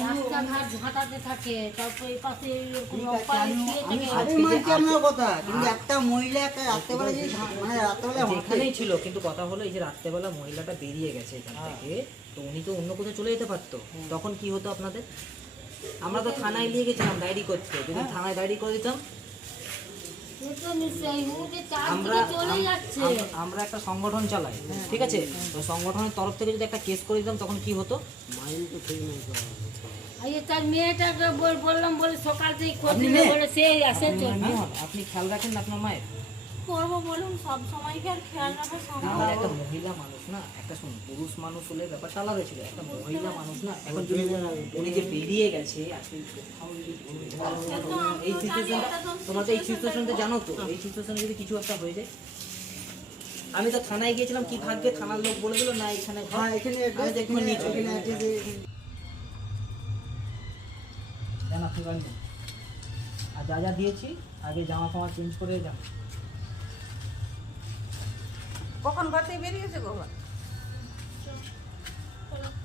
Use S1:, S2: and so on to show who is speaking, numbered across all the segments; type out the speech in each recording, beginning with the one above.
S1: রাস্তাঘাট ঘাটাতে থাকে তারপর পাশে
S2: কথা কিন্তু একটা মহিলা একটা রাত্রেবেলা যদি মানে রাত্রেবেলা হাঁটে
S3: ছিল কিন্তু কথা হলো এই যে রাত্রেবেলা মহিলাটা বেরিয়ে গেছে এখান
S2: হ্যাঁ।
S3: থেকে তো উনি তো অন্য কোথাও চলে যেতে পারতো। তখন কি হতো আপনাদের? আমরা তো থানায় নিয়ে গেছিলাম ডায়েরি করতে। যদি
S2: হ্যাঁ।
S3: থানায় ডায়েরি করে দিতাম আমরা একটা সংগঠন চালাই ঠিক আছে? তো সংগঠনের তরফ থেকে যদি একটা কেস করে দিতাম তখন কি হতো?
S1: যে তার মেয়েটাকে বললাম বলে সকাল থেকে
S2: আপনি
S3: খেয়াল রাখেন আপনার মায়ের?
S4: করব বলুন? সব সময় কি আর খেয়াল রাখা সম্ভব?
S3: তাহলে একটা মহিলা মানুষ না একটা শুনুন পুরুষ মানুষ হলে ব্যাপারটা আলাদা ছিল। একটা মহিলা মানুষ না এখন যদি উনি যে বেরিয়ে গেছে আজকে এই সিচুয়েশন তোমরা তো এই সিচুয়েশনটা জানো তো এই সিচুয়েশনে যদি কিছু একটা হয়ে যায়। আমি তো থানায় গিয়েছিলাম কি ভাগ্যে থানার লোক বলে দিল না এখানে
S2: হ্যাঁ এখানে
S3: আমি দেখুন নিয়ে চলে নেন। আর যা যা দিয়েছি আগে জামা ফামা চেঞ্জ করে যান
S4: কখন ঘর থেকে বেরিয়েছে কখন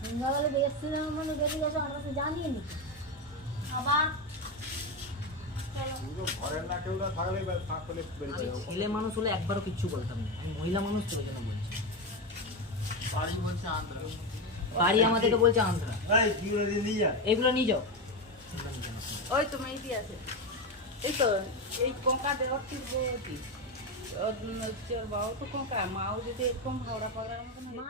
S1: সন্ধ্যাবেলা বেরিয়েছিলাম মানে বেরিয়ে গেছে আমরা তো জানিয়ে নি। আবার?
S3: আমি ছেলে মানুষ হলে একবারও কিচ্ছু বলতাম না। আমি মহিলা মানুষ তো ওই জন্য বলছি বাড়ি আমাদেরকে বলছে আন্ধ্রা এগুলো নিয়ে যাও।
S4: ওই তো মেয়েটি আছে। এই তো এই কঙ্কা দেওয়ার কি বউটি ওর বাবা তো কঙ্কা মাও যদি এরকম হাওড়া পাগড়ার মতন
S1: মা